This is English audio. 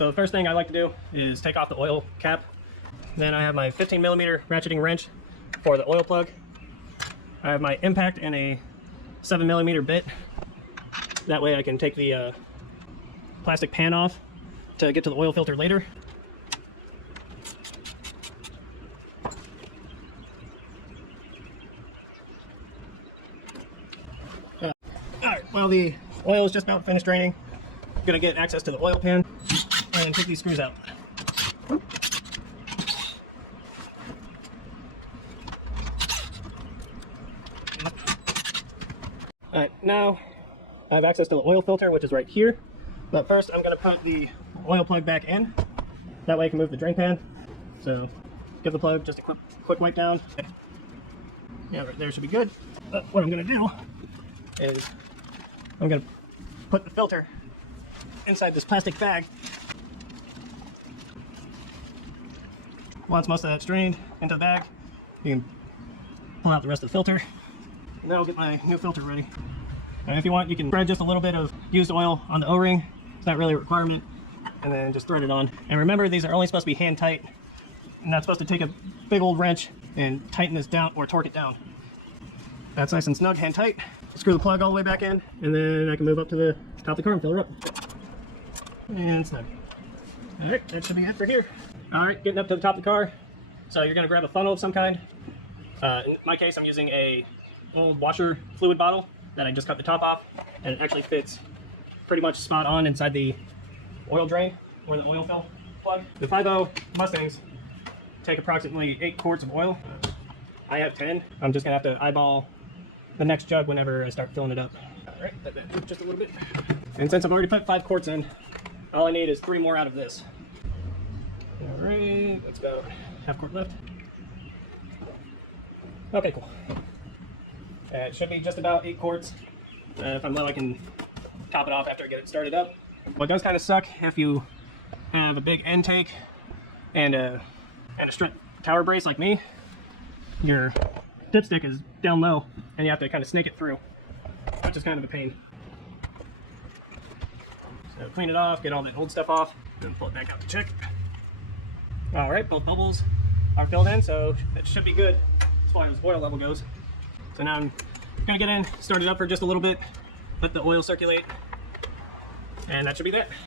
So the first thing I like to do is take off the oil cap. Then I have my 15mm ratcheting wrench for the oil plug. I have my impact and a 7mm bit. That way I can take the plastic pan off to get to the oil filter later. Alright, well, the oil is just about finished draining. I'm gonna get access to the oil pan and take these screws out. Alright, now I have access to the oil filter, which is right here. But first I'm gonna put the oil plug back in. That way I can move the drain pan. So give the plug just a quick wipe down. Yeah, right there should be good. But what I'm gonna do is I'm gonna put the filter inside this plastic bag. Once most of that's drained into the bag, you can pull out the rest of the filter. And then I'll get my new filter ready. And if you want, you can spread just a little bit of used oil on the O-ring. It's not really a requirement. And then just thread it on. And remember, these are only supposed to be hand tight. I'm not supposed to take a big old wrench and tighten this down or torque it down. That's nice and snug, hand tight. Screw the plug all the way back in, and then I can move up to the top of the car and fill her up. And snug. Alright, that should be it for here. Alright, getting up to the top of the car. So you're going to grab a funnel of some kind. In my case, I'm using a old washer fluid bottle that I just cut the top off, and it actually fits pretty much spot on inside the oil drain or the oil fill plug. The 50 Mustangs take approximately 8 quarts of oil. I have 10. I'm just going to have to eyeball the next jug whenever I start filling it up. Alright, let that drip just a little bit. And since I've already put 5 quarts in, all I need is 3 more out of this. Alright, that's about half quart left. Okay, cool. It should be just about 8 quarts. If I'm low, I can top it off after I get it started up. What does kind of suck if you have a big intake and a strip tower brace like me, your dipstick is down low and you have to kind of snake it through, which is kind of a pain. So clean it off, get all the old stuff off, then pull it back out to check. Alright, both bubbles are filled in, so it should be good as far as oil level goes. So now I'm gonna get in, start it up for just a little bit, let the oil circulate, and that should be that.